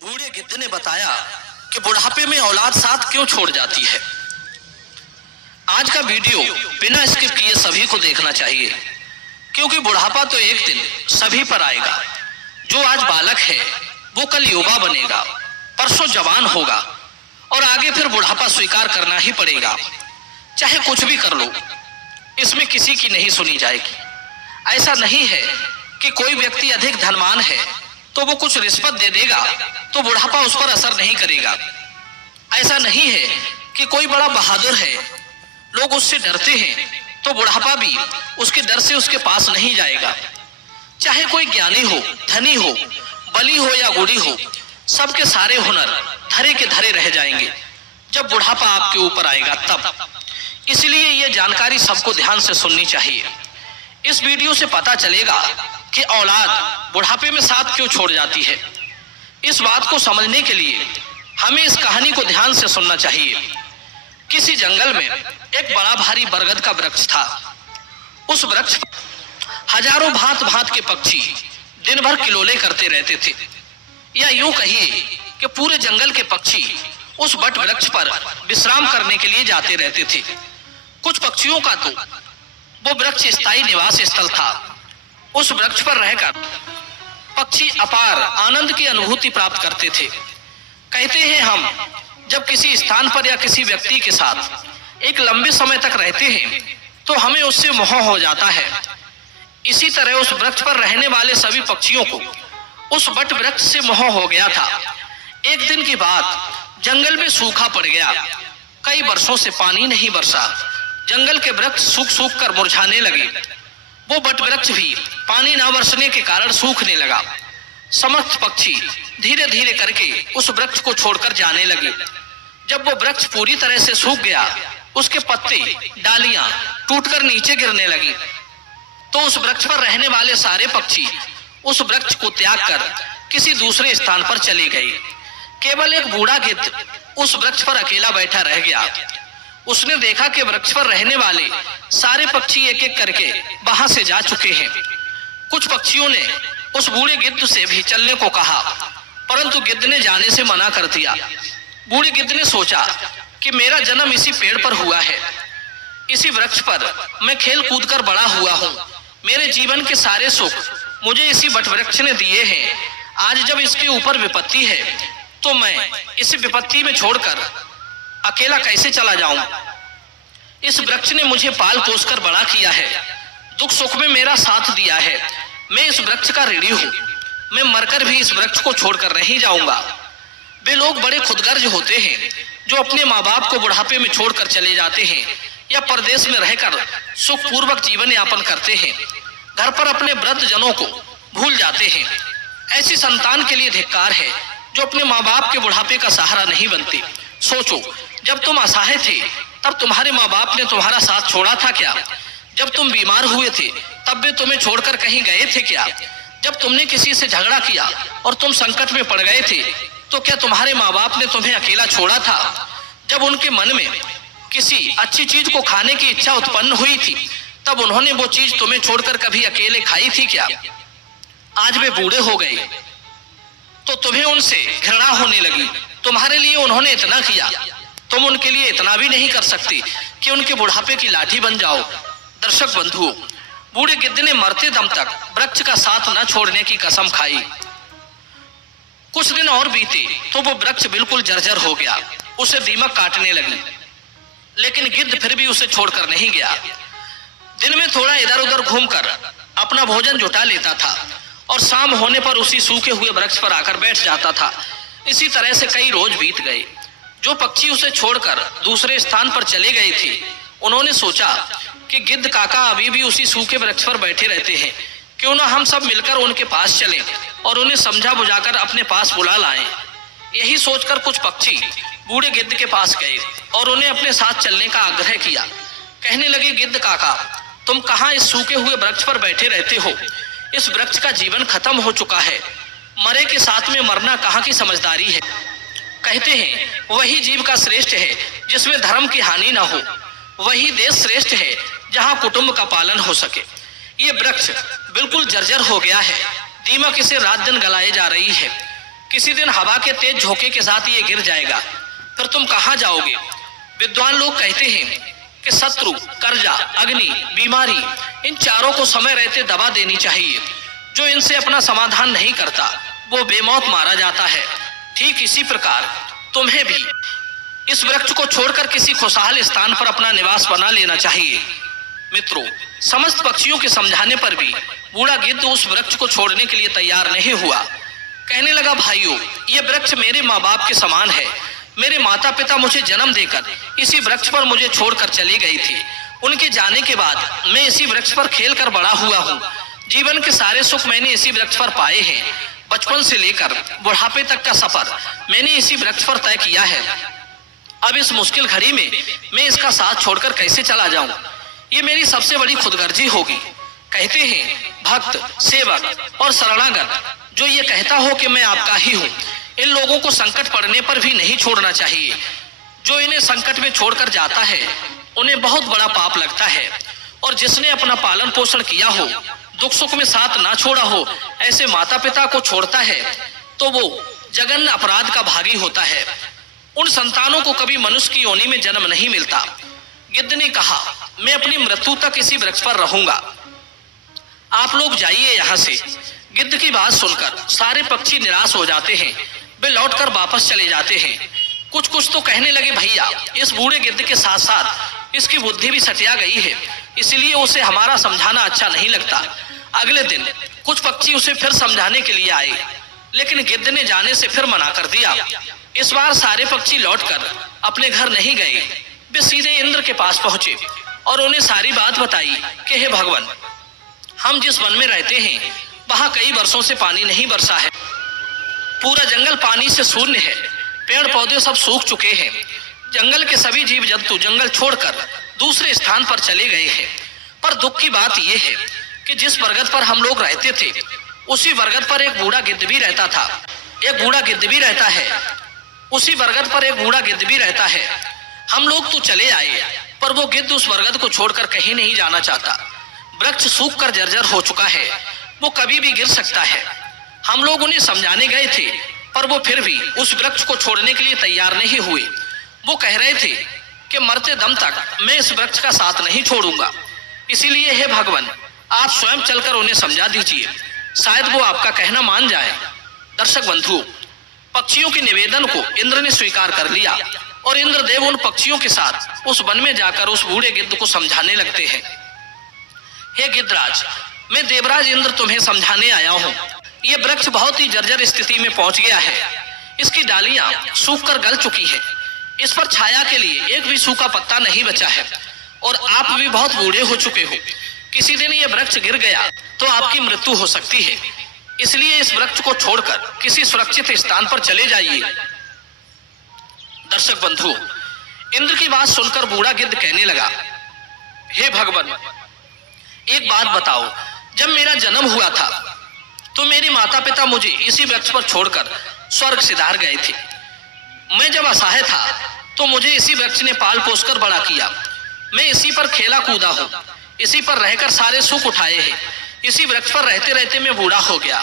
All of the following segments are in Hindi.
बूढ़े गिद्ध ने बताया कि बुढ़ापे में औलाद साथ क्यों छोड़ जाती है। आज का वीडियो बिना स्किप किए सभी को देखना चाहिए, क्योंकि बुढ़ापा तो एक दिन सभी पर आएगा। जो आज बालक है वो कल युवा बनेगा, परसों जवान होगा और आगे फिर बुढ़ापा स्वीकार करना ही पड़ेगा। चाहे कुछ भी कर लो, इसमें किसी की नहीं सुनी जाएगी। ऐसा नहीं है कि कोई व्यक्ति अधिक धनवान है तो वो कुछ रिश्वत दे देगा तो बुढ़ापा उस पर असर नहीं करेगा। ऐसा नहीं है कि कोई बड़ा बहादुर है, लोग उससे डरते हैं तो बुढ़ापा भी उसके डर से उसके पास नहीं जाएगा। चाहे कोई ज्ञानी हो, धनी हो, बली हो या गुड़ी हो, सबके सारे हुनर धरे के धरे रह जाएंगे जब बुढ़ापा आपके ऊपर आएगा तब। इसलिए ये जानकारी सबको ध्यान से सुननी चाहिए। इस वीडियो से पता चलेगा कि औलाद बुढ़ापे में साथ क्यों छोड़ जाती है। इस बात को समझने के लिए हमें इस कहानी को ध्यान से सुनना चाहिए। किसी जंगल में एक बड़ा भारी बरगद का वृक्ष था। उस वृक्ष पर हजारों भांत भांत के पक्षी दिन भर किलोले करते रहते थे, या यूं कहिए कि पूरे जंगल के पक्षी उस वट वृक्ष पर विश्राम करने के लिए जाते रहते थे। कुछ पक्षियों का तो वो वृक्ष स्थायी निवास स्थल था। उस वृक्ष पर रहकर पक्षी अपार आनंद की अनुभूति प्राप्त करते थे। कहते हैं हम जब किसी स्थान पर या किसी व्यक्ति के साथ एक लंबे समय तक रहते हैं तो हमें उससे मोह हो जाता है। इसी तरह उस वृक्ष पर रहने वाले सभी पक्षियों को उस वट वृक्ष से मोह हो गया था। एक दिन की बात, जंगल में सूखा पड़ गया। कई वर्षों से पानी नहीं बरसा। जंगल के वृक्ष सूख सूख कर मुरझाने लगे। वो वट वृक्ष भी पानी न बरसने के कारण सूखने लगा। समस्त पक्षी धीरे धीरे करके उस वृक्ष को छोड़कर जाने लगे। जब वो वृक्ष पूरी तरह से सूख गया, उसके पत्ते, डालियां टूटकर नीचे गिरने लगी, तो उस वृक्ष पर रहने वाले सारे पक्षी उस वृक्ष को त्याग कर किसी दूसरे स्थान पर चले गए। केवल एक बूढ़ा गिद्ध उस वृक्ष पर अकेला बैठा रह गया। उसने देखा कि वृक्ष पर रहने वाले सारे पक्षी एक एक करके वहां से जा चुके हैं। कुछ पक्षियों ने उस बूढ़े गिद्ध से भी चलने को कहा, परंतु गिद्ध ने जाने से मना कर दिया। बूढ़े गिद्ध ने सोचा कि मेरा जन्म इसी पेड़ पर हुआ है, इसी वृक्ष पर मैं खेल कूद कर बड़ा हुआ हूँ। मेरे जीवन के सारे सुख मुझे इसी वट वृक्ष ने दिए हैं। आज जब इसके ऊपर विपत्ति है तो मैं इस विपत्ति में छोड़कर अकेला कैसे चला जाऊं। इस वृक्ष ने मुझे पाल पोस कर बड़ा किया है, दुख सुख में मेरा साथ दिया है। मैं इस वृक्ष का ऋणी हूँ। मैं मरकर भी इस वृक्ष को छोड़कर नहीं जाऊंगा। वे लोग बड़े खुदगर्ज होते हैं जो अपने माँ बाप को बुढ़ापे में छोड़कर चले जाते हैं या परदेश में रहकर सुखपूर्वक जीवन यापन करते हैं। घर पर अपने वृद्ध जनों को भूल जाते हैं। ऐसी संतान के लिए धिक्कार है जो अपने माँ बाप के बुढ़ापे का सहारा नहीं बनते। सोचो, जब तुम असहाय थे तब तुम्हारे माँ बाप ने तुम्हारा साथ छोड़ा था क्या? जब तुम बीमार हुए थे तब वे तुम्हें छोड़कर कहीं गए थे क्या? जब तुमने किसी से झगड़ा किया और तुम संकट में पड़ गए थे तो क्या तुम्हारे माँ बाप ने तुम्हें अकेला छोड़ा था? जब उनके मन में किसी अच्छी चीज को खाने की इच्छा उत्पन्न हुई थी तब उन्होंने वो चीज तुम्हें छोड़कर कभी अकेले खाई थी क्या? आज वे बूढ़े हो गए तो तुम्हें उनसे घृणा होने लगी। तुम्हारे लिए उन्होंने इतना किया, तुम उनके लिए इतना भी नहीं कर सकती कि उनके बुढ़ापे की लाठी बन जाओ। दर्शक बंधुओं, बूढ़े गिद्ध ने मरते दम तक वृक्ष का साथ न छोड़ने की कसम खाई। कुछ दिन और बीते तो वो वृक्ष बिल्कुल जर्जर हो गया। उसे दीमक काटने लगी, लेकिन गिद्ध फिर भी उसे छोड़कर नहीं गया। दिन में थोड़ा इधर उधर घूमकर अपना भोजन जुटा लेता था और शाम होने पर उसी सूखे हुए वृक्ष पर आकर बैठ जाता था। इसी तरह से कई रोज बीत गए। जो पक्षी उसे छोड़कर दूसरे स्थान पर चले गए थे, उन्होंने सोचा कि गिद्ध काका अभी भी उसी सूखे वृक्ष पर बैठे रहते हैं, क्यों ना हम सब मिलकर उनके पास चलें और उन्हें समझा बुझाकर अपने पास बुला लाएं। यही सोचकर कुछ पक्षी बूढ़े गिद्ध के पास गए और उन्हें अपने साथ चलने का आग्रह किया। कहने लगे, गिद्ध काका, तुम कहाँ इस सूखे हुए वृक्ष पर बैठे रहते हो? इस वृक्ष का जीवन खत्म हो चुका है। मरे के साथ में मरना कहाँ की समझदारी है। कहते हैं वही जीव का श्रेष्ठ है जिसमें धर्म की हानि ना हो। वही देश श्रेष्ठ है जहाँ कुटुंब का पालन हो सके। ये वृक्ष बिल्कुल जर्जर हो गया है। दीमक इसे रात दिन गलाए जा रही है। किसी दिन हवा के तेज झोंके के साथ ये गिर जाएगा, फिर तुम कहाँ जाओगे? विद्वान लोग कहते हैं कि शत्रु, कर्जा, अग्नि, बीमारी, इन चारों को समय रहते दबा देनी चाहिए। जो इनसे अपना समाधान नहीं करता वो बेमौत मारा जाता है। ठीक इसी प्रकार तुम्हें भी इस वृक्ष को छोड़कर किसी खुशहाल स्थान पर अपना निवास बना लेना चाहिए। मित्रों, समस्त पक्षियों के समझाने पर भी बूढ़ा गिद्ध उस वृक्ष को छोड़ने के लिए तैयार नहीं हुआ। कहने लगा, भाइयों, ये वृक्ष मेरे माँ बाप के समान है। मेरे माता पिता मुझे जन्म देकर इसी वृक्ष पर मुझे छोड़कर चली गई थी। उनके जाने के बाद मैं इसी वृक्ष पर खेलकर बड़ा हुआ हूँ। जीवन के सारे सुख मैंने इसी वृक्ष पर पाए हैं। बचपन से लेकर बुढ़ापे तक का सफर मैंने इसी वृक्ष पर तय किया है। अब इस मुश्किल घड़ी में मैं इसका साथ छोड़कर कैसे चला जाऊं? ये मेरी सबसे बड़ी खुदगर्जी होगी। कहते हैं, भक्त, सेवक और शरणागत जो ये कहता हो कि मैं आपका ही हूँ, इन लोगों को संकट पड़ने पर भी नहीं छोड़ना चाहिए। जो इन्हें संकट में छोड़कर जाता है उन्हें बहुत बड़ा पाप लगता है। और जिसने अपना पालन पोषण किया हो, दुख सुख में साथ ना छोड़ा हो, ऐसे माता पिता को छोड़ता है तो वो जघन्य अपराध का भागी होता है। उन संतानों को कभी मनुष्य की योनि में जन्म नहीं मिलता। गिद्ध ने कहा, मैं अपनी मृत्यु तक इसी वृक्ष पर रहूंगा। आप लोग जाइए यहाँ से। गिद्ध की बात सुनकर सारे पक्षी निराश हो जाते हैं। वे लौटकर वापस चले जाते हैं। कुछ कुछ तो कहने लगे, भैया, इस बूढ़े गिद्ध के साथ साथ इसकी बुद्धि भी सटिया गई है, इसलिए उसे हमारा समझाना अच्छा नहीं लगता। अगले दिन कुछ पक्षी उसे फिर समझाने के लिए आए, लेकिन गिद्ध ने जाने से फिर मना कर दिया। इस बार सारे पक्षी लौटकर अपने घर नहीं गए। वे सीधे इंद्र के पास पहुंचे और उन्हें सारी बात बताई कि हे भगवान, हम जिस वन में रहते हैं वहां कई वर्षों से पानी नहीं बरसा है। पूरा जंगल पानी से शून्य है। पेड़ पौधे सब सूख चुके हैं। जंगल के सभी जीव जंतु जंगल छोड़कर दूसरे स्थान पर चले गए हैं। पर दुख की बात यह है कि जिस बरगद पर हम लोग रहते थे उसी बरगद पर एक बूढ़ा गिद्ध भी रहता था। एक बूढ़ा गिद्ध भी रहता है। उसी बरगद पर एक बूढ़ा गिद्ध भी रहता है। हम लोग तो चले आए, पर वो गिद्ध उस बरगद को छोड़कर कहीं नहीं जाना चाहता। वृक्ष सूख कर जर्जर हो चुका है, वो कभी भी गिर सकता है। हम लोग उन्हें समझाने गए थे, पर वो फिर भी उस वृक्ष को छोड़ने के लिए तैयार नहीं हुए। वो कह रहे थे कि मरते दम तक मैं इस वृक्ष का साथ नहीं छोड़ूंगा। इसीलिए हे भगवान, आप स्वयं चलकर उन्हें समझा दीजिए, शायद वो आपका कहना मान जाए। दर्शक बंधुओं, पक्षियों के निवेदन को इंद्र ने स्वीकार कर लिया और इंद्रदेव उन पक्षियों के साथ उस वन में जाकर उस बूढ़े गिद्ध को समझाने लगते हैं। हे गिद्धराज, मैं देवराज इंद्र तुम्हें समझाने आया हूँ। ये वृक्ष बहुत ही जर्जर स्थिति में पहुंच गया है। इसकी डालियां सूखकर गल चुकी हैं। इस पर छाया के लिए एक भी सूखा पत्ता नहीं बचा है और आप भी बहुत बूढ़े हो चुके हो। किसी दिन ये वृक्ष गिर गया तो आपकी मृत्यु हो सकती है। इसलिए इस वृक्ष को छोड़कर किसी सुरक्षित स्थान पर चले जाइए। दर्शक बंधु, इंद्र की बात सुनकर बूढ़ा गिद्ध कहने लगा, हे भगवान, एक बात बताओ, जब मेरा जन्म हुआ था तो मेरे माता पिता मुझे इसी वृक्ष पर छोड़कर स्वर्ग सिधार गए थे। मैं जब असहाय था तो मुझे इसी वृक्ष ने पाल पोस कर बड़ा किया। मैं इसी पर खेला कूदा हूँ, इसी पर रहकर सारे सुख उठाए हैं। इसी वृक्ष पर रहते रहते मैं बूढ़ा हो गया।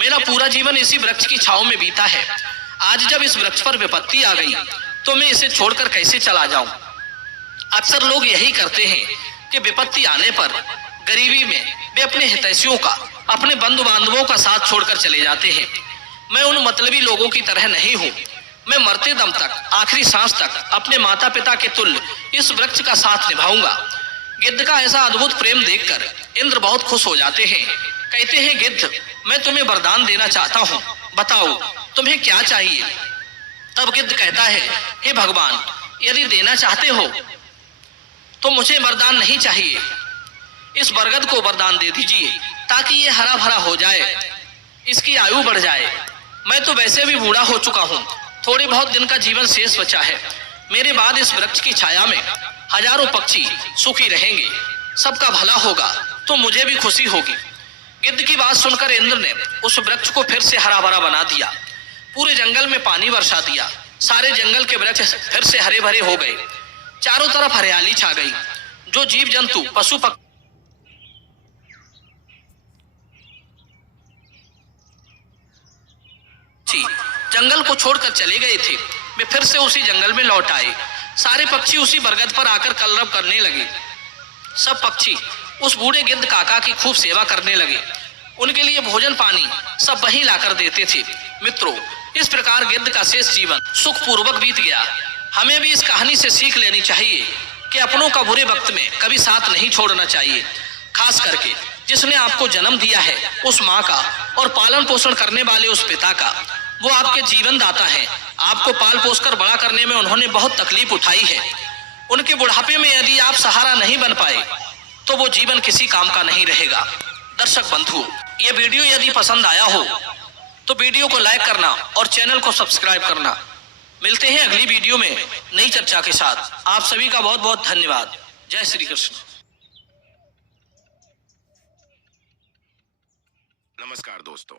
मेरा पूरा जीवन इसी वृक्ष की छांव में बीता है। आज जब इस वृक्ष पर विपत्ति आ गई तो मैं इसे छोड़कर कैसे चला जाऊं? अक्सर लोग यही करते हैं कि विपत्ति आने पर गरीबी में वे अपने हितैषियों का, अपने बंधु बांधवों का साथ छोड़कर चले जाते हैं। मैं उन मतलबी लोगों की तरह नहीं हूँ। मैं मरते दम तक, आखिरी सांस तक अपने माता पिता के तुल्य इस वृक्ष का साथ निभाऊंगा। गिद्ध का ऐसा अद्भुत प्रेम देखकर इंद्र बहुत खुश हो जाते हैं। कहते हैं, गिद्ध, मैं तुम्हें वरदान देना चाहता हूँ, बताओ तुम्हें क्या चाहिए? तब गिद्ध कहता है, हे भगवान, यदि देना चाहते हो तो मुझे वरदान नहीं चाहिए। इस बरगद को वरदान दे दीजिए ताकि ये हरा भरा हो जाए, इसकी आयु बढ़ जाए। मैं तो वैसे भी बूढ़ा हो चुका हूँ, थोड़े बहुत दिन का जीवन शेष बचा है। मेरे बाद इस वृक्ष की छाया में हजारों पक्षी सुखी रहेंगे, सबका भला होगा तो मुझे भी खुशी होगी। गिद्ध की बात सुनकर इंद्र ने उस वृक्ष को फिर से हरा भरा बना दिया। पूरे जंगल में पानी बरसा दिया। सारे जंगल के वृक्ष फिर से हरे भरे हो गए। चारों तरफ हरियाली छा गई। जो जीव जंतु, पशु पक्षी पक्षी जंगल को छोड़कर चले गए थे, वे फिर से उसी जंगल में लौट आए। सारे पक्षी उसी बरगद पर आकर कलरव करने लगे। सब पक्षी उस बूढ़े गिद्ध काका की खूब सेवा करने लगे। उनके लिए भोजन पानी सब वही लाकर देते थे। मित्रों, इस प्रकार गिद्ध का शेष जीवन सुखपूर्वक बीत गया। हमें भी इस कहानी से सीख लेनी चाहिए कि अपनों का बुरे वक्त में कभी साथ नहीं छोड़ना चाहिए। खास करके जिसने आपको जन्म दिया है उस माँ का और पालन पोषण करने वाले उस पिता का। वो आपके जीवन दाता है। आपको पाल पोस कर बड़ा करने में उन्होंने बहुत तकलीफ उठाई है। उनके बुढ़ापे में यदि आप सहारा नहीं बन पाए तो वो जीवन किसी काम का नहीं रहेगा। दर्शक बंधु, ये वीडियो यदि पसंद आया हो तो वीडियो को लाइक करना और चैनल को सब्सक्राइब करना। मिलते हैं अगली वीडियो में नई चर्चा के साथ। आप सभी का बहुत बहुत धन्यवाद। जय श्री कृष्ण। नमस्कार दोस्तों,